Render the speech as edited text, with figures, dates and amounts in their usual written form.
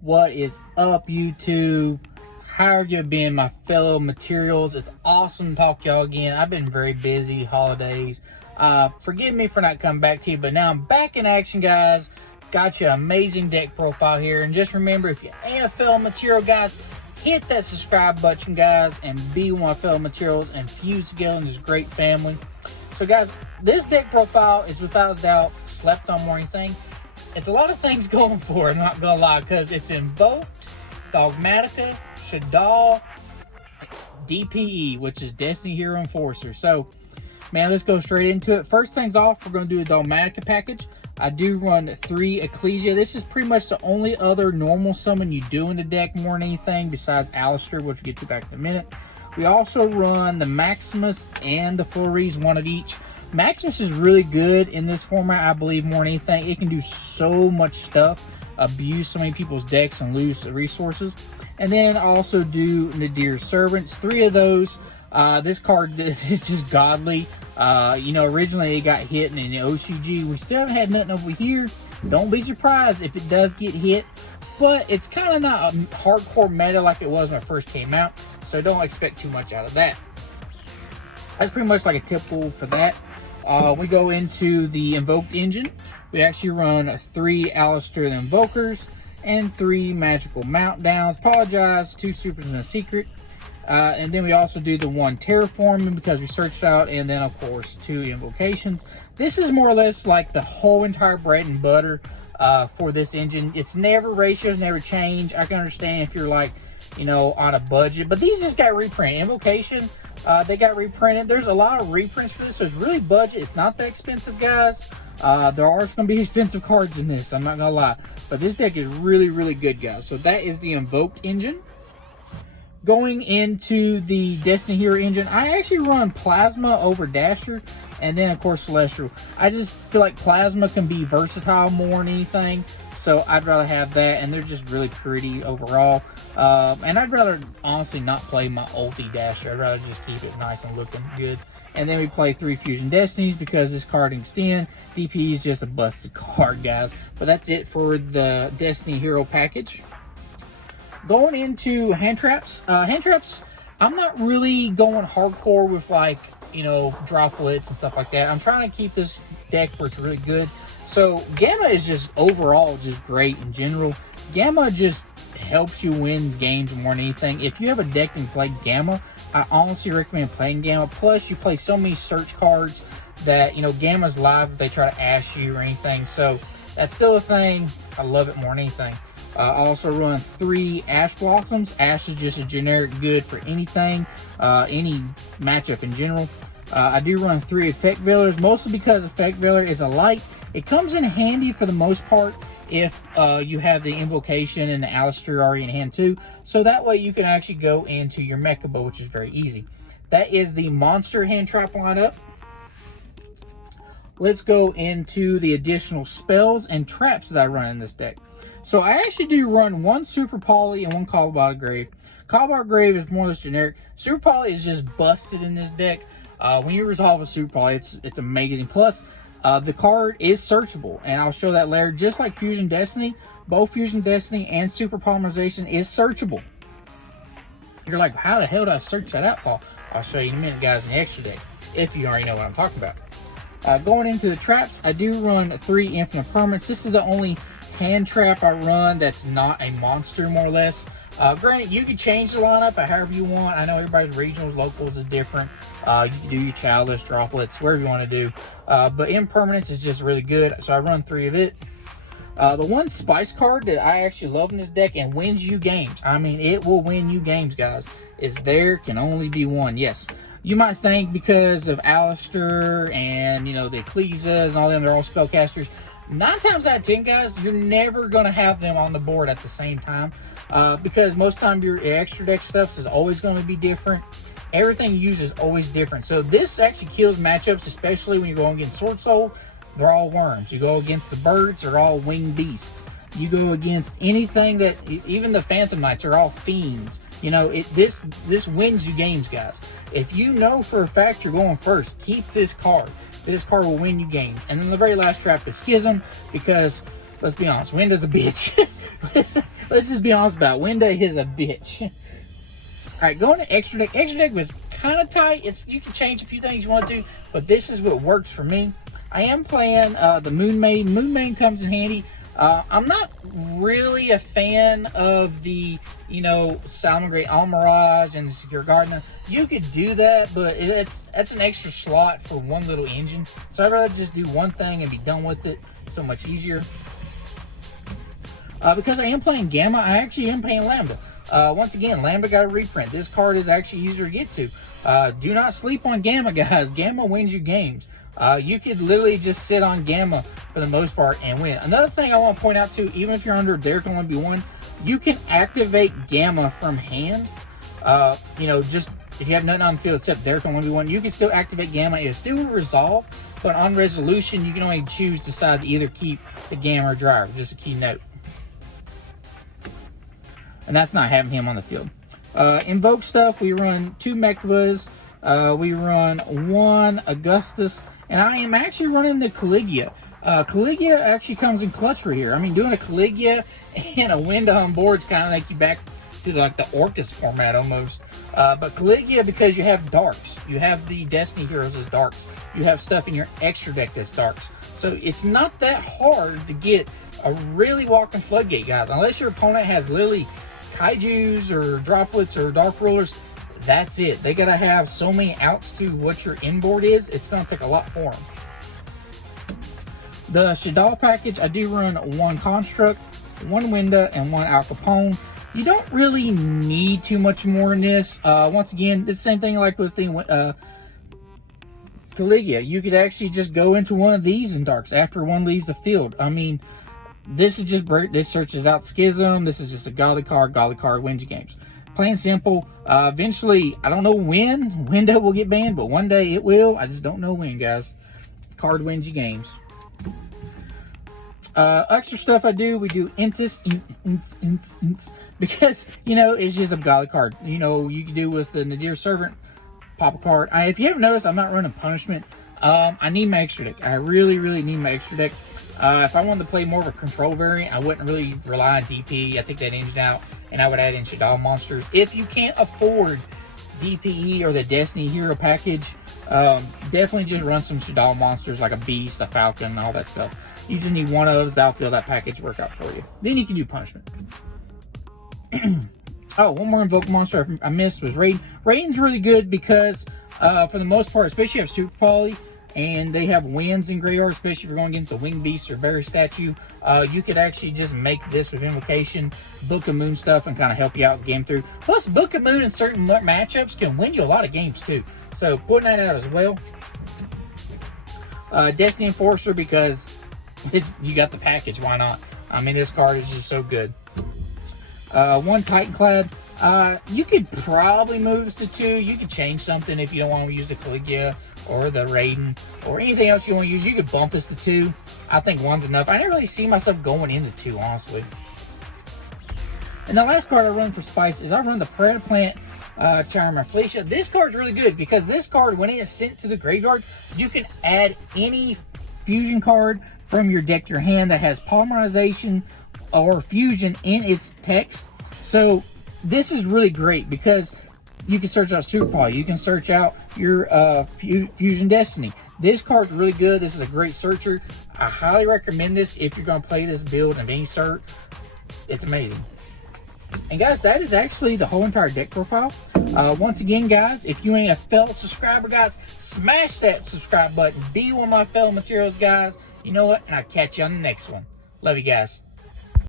What is up, YouTube? How have you been, my fellow materials? It's awesome to talk to y'all again. I've been very busy, holidays. Forgive me for not coming back to you, but now I'm back in action, guys. Got you an amazing deck profile here. And just remember, if you ain't a fellow material, guys, hit that subscribe button, guys, and be one of my fellow materials and fuse together in this great family. So, guys, this deck profile is without a doubt slept on more than anything. It's a lot of things going for it, I'm not gonna lie, because it's Invoked, Dogmatika Shaddoll DPE, which is Destiny Hero Enforcer. So, man, let's go straight into it. First things off, we're gonna do a Dogmatika package. I do run 3 Ecclesia. This is pretty much the only other normal summon you do in the deck more than anything, besides Alistair, which we'll get to back in a minute. We also run the Maximus and the Flores, one of each. Maximus is really good in this format, I believe, more than anything. It can do so much stuff, abuse so many people's decks and lose resources. And then also do Nadir's Servants, 3 of those. This card is just godly. You know, originally it got hit in the OCG. We still haven't had nothing over here. Don't be surprised if it does get hit, but it's kind of not a hardcore meta like it was when it first came out, so don't expect too much out of that. That's pretty much like a typical for that. We go into the Invoked engine. We actually run 3 Alistair the Invokers and 3 Magical Meltdowns. Apologize, 2 Supers and a Secret. And then we also do the 1 Terraforming because we searched out, and then of course 2 Invocations. This is more or less like the whole entire bread and butter for this engine. It's never, ratios never change. I can understand if you're like, you know, on a budget, but these just got reprinted. Invocation, they got reprinted. There's a lot of reprints for this, so it's really budget. It's not that expensive, guys. There are going to be expensive cards in this, I'm not going to lie. But this deck is really, really good, guys. So that is the Invoked engine. Going into the Destiny Hero engine, I actually run Plasma over Dasher, and then of course Celestial. I just feel like Plasma can be versatile more than anything, so I'd rather have that, and they're just really pretty overall. And I'd rather honestly not play my ulti Dasher. I'd rather just keep it nice and looking good. And then we play 3 Fusion Destinies because this card can extend. DPE is just a busted card, guys. But that's it for the Destiny Hero package. Going into hand traps. Hand traps, I'm not really going hardcore with, like, you know, droplets and stuff like that. I'm trying to keep this deck where it's really good. So Gamma is just overall just great in general. Gamma just helps you win games more than anything. If you have a deck and play Gamma, I honestly recommend playing Gamma. Plus, you play so many search cards that, you know, Gamma's live if they try to ash you or anything. So that's still a thing. I love it more than anything. I also run 3 Ash Blossoms. Ash is just a generic good for anything, any matchup in general. I do run 3 Effect Veilers, mostly because Effect Veiler is a light. It comes in handy for the most part if you have the Invocation and the Alistair already in hand too. So that way you can actually go into your Mechaba, which is very easy. That is the monster hand trap lineup. Let's go into the additional spells and traps that I run in this deck. So I actually do run 1 Super Poly and 1 Called Grave. Called Grave is more or less generic. Super Poly is just busted in this deck. When you resolve a Super Poly, it's amazing. Plus, the card is searchable, and I'll show that later. Just like Fusion Destiny, both Fusion Destiny and Super Polymerization is searchable. You're like, how the hell do I search that out for? I'll show you in a minute, guys, in the extra deck, if you already know what I'm talking about. Going into the traps, I do run 3 Infinite Permanents. This is the only hand trap I run that's not a monster, more or less. Granted, you can change the lineup however you want. I know everybody's regionals, locals is different. You can do your childless, droplets, whatever you want to do. But Impermanence is just really good, so I run 3 of it. The 1 Spice card that I actually love in this deck and wins you games, I mean, it will win you games, guys, is There Can Only Be One. Yes, you might think because of Alistair and, you know, the Ecclesias and all them, they're all spellcasters. 9 times out of 10, guys, you're never going to have them on the board at the same time. Because most of the time your extra deck stuff is always going to be different. Everything you use is always different. So this actually kills matchups, especially when you're going against Sword Soul. They're all worms. You go against the birds, they're all winged beasts. You go against anything that, even the Phantom Knights are all fiends. You know, this wins you games, guys. If you know for a fact you're going first, keep this card. This card will win you games. And then the very last trap is Schism, because let's be honest, wind is a bitch. Let's let's just be honest about it. Wind Day is a bitch. Alright, going to extra deck. Extra deck was kind of tight. You can change a few things you want to, but this is what works for me. I am playing the Moon Maiden. Moon Maiden comes in handy. I'm not really a fan of the, Salmon Great Almirage and the Secure Gardener. You could do that, but that's an extra slot for one little engine. So I'd rather just do one thing and be done with it. So much easier. Because I am playing Gamma, I actually am playing Lambda. Once again, Lambda got a reprint. This card is actually easier to get to. Do not sleep on Gamma, guys. Gamma wins you games. You could literally just sit on Gamma for the most part and win. Another thing I want to point out too, even if you're under Derek on 1v1, you can activate Gamma from hand. Just if you have nothing on the field except Derek on 1v1, you can still activate Gamma. It still will resolve, but on resolution, you can only decide to either keep the Gamma or Dryer. Just a key note. And that's not having him on the field. Invoke stuff, we run 2 Mechbas, we run 1 Augustus, and I am actually running the Caligula. Caligula actually comes in clutch for here. I mean, doing a Caligula and a Wind on boards kind of like you back to like the Orcus format almost. But Caligula, because you have darks, you have the Destiny heroes as darks, you have stuff in your extra deck that's darks. So it's not that hard to get a really walking floodgate, guys, unless your opponent has literally Kaijus or Droplets or Dark Rulers. That's it. They gotta have so many outs to what your inboard is. It's gonna take a lot for them. The Shaddoll package, I do run 1 Construct, 1 Winda, and 1 Al Capone. You don't really need too much more in this. Once again, it's the same thing like with the Caligula. You could actually just go into one of these in darks after one leaves the field. I mean, this is just, this searches out Schism. This is just a godly card wins you games. Plain simple. Eventually, I don't know when Window will get banned, but one day it will. I just don't know when, guys. Card wins you games. Extra stuff we do Intis, because, it's just a godly card. You can do with the Nadir Servant, pop a card. If you haven't noticed, I'm not running Punishment. I need my extra deck. I really, really need my extra deck. If I wanted to play more of a control variant, I wouldn't really rely on DPE. I think that engine out, and I would add in Shaddoll monsters. If you can't afford DPE or the Destiny Hero package, definitely just run some Shaddoll monsters like a Beast, a Falcon, all that stuff. You just need one of those. That'll fill that package work out for you. Then you can do Punishment. Oh, one more Invoke monster I missed was Raiden. Raiden's really good because, for the most part, especially if you have super quality, and they have wins in Graveyard, especially if you're going against a Winged Beast or Berry Statue, you could actually just make this with Invocation, Book of Moon stuff, and kind of help you out game through. Plus, Book of Moon in certain matchups can win you a lot of games too. So, putting that out as well. Destiny Enforcer, because you got the package, why not? I mean, this card is just so good. 1 Titanclad. You could probably move this to 2. You could change something if you don't want to use the Caligula or the Raiden or anything else you want to use. You could bump this to 2. I think 1's enough. I never really see myself going into 2, honestly. And the last card I run for Spice is I run the Predator Plant Charmer Felicia. This card's really good because this card, when it is sent to the graveyard, you can add any fusion card from your deck to your hand that has polymerization or fusion in its text. So this is really great because you can search out Super Poly. You can search out your Fusion Destiny. This card's really good. This is a great searcher. I highly recommend this if you're going to play this build in any cert. It's amazing. And guys, that is actually the whole entire deck profile. Once again, guys, if you ain't a fellow subscriber, guys, smash that subscribe button. Be one of my fellow materials, guys. You know what? And I'll catch you on the next one. Love you guys.